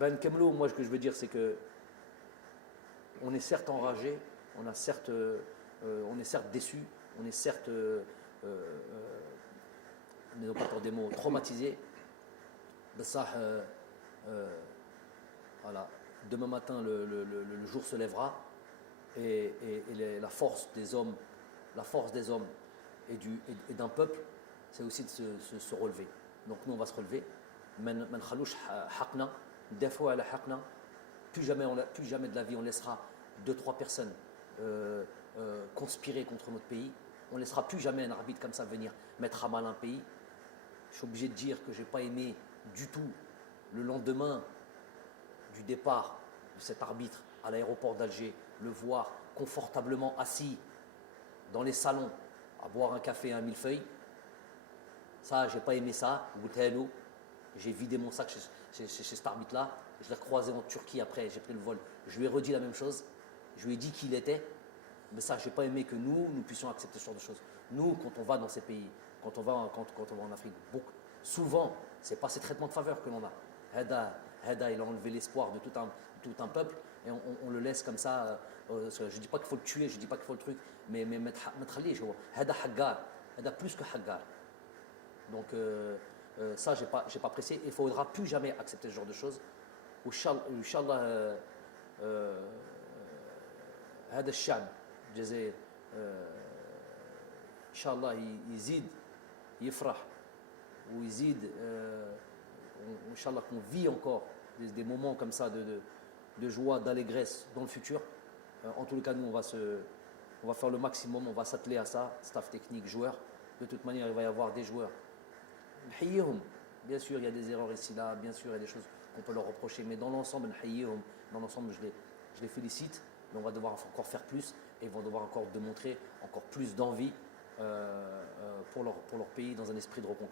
Ben Kemlo, moi ce que je veux dire c'est que on est certes enragé, on est certes déçu, on est certes, n'ayons pas peur des mots, traumatisé. Ben ça, voilà. Demain matin, le jour se lèvera et la force des hommes et d'un peuple, c'est aussi de se relever. Donc nous, on va se relever. Plus jamais de la vie, on laissera deux, trois personnes conspirer contre notre pays. On ne laissera plus jamais un arbitre comme ça venir mettre à mal un pays. Je suis obligé de dire que je n'ai pas aimé du tout le lendemain du départ de cet arbitre à l'aéroport d'Alger, le voir confortablement assis dans les salons à boire un café et un millefeuille. Ça, j'ai pas aimé ça. J'ai vidé mon sac chez cet arbitre-là. Je l'ai croisé en Turquie après, j'ai pris le vol. Je lui ai redit la même chose. Je lui ai dit qui il était. Mais ça, j'ai pas aimé que nous puissions accepter ce genre de choses. Nous, quand on va dans ces pays, quand on va en Afrique, souvent, c'est pas ces traitements de faveur que l'on a. Heda, il a enlevé l'espoir de tout un peuple et on le laisse comme ça. Je ne dis pas qu'il faut le tuer, je ne dis pas qu'il faut le truc, mais mettre Heda Haggar, Heda plus que Haggar. Donc ça, j'ai pas apprécié. Il ne faudra plus jamais accepter ce genre de choses. Inch'Allah, هذا الشعب الجزائر إن شاء الله يزيد يفرح ويزيد إن شاء الله qu'on vit encore des moments comme ça de joie, d'allégresse dans le futur. En tous les cas, nous, on va faire le maximum, on va s'atteler à ça, staff technique, joueurs. De toute manière, il va y avoir des joueurs. Bien sûr, il y a des erreurs ici, là, bien sûr, il y a des choses qu'on peut leur reprocher, mais dans l'ensemble, je les félicite, mais on va devoir encore faire plus et ils vont devoir encore démontrer encore plus d'envie pour leur pays dans un esprit de reconquête.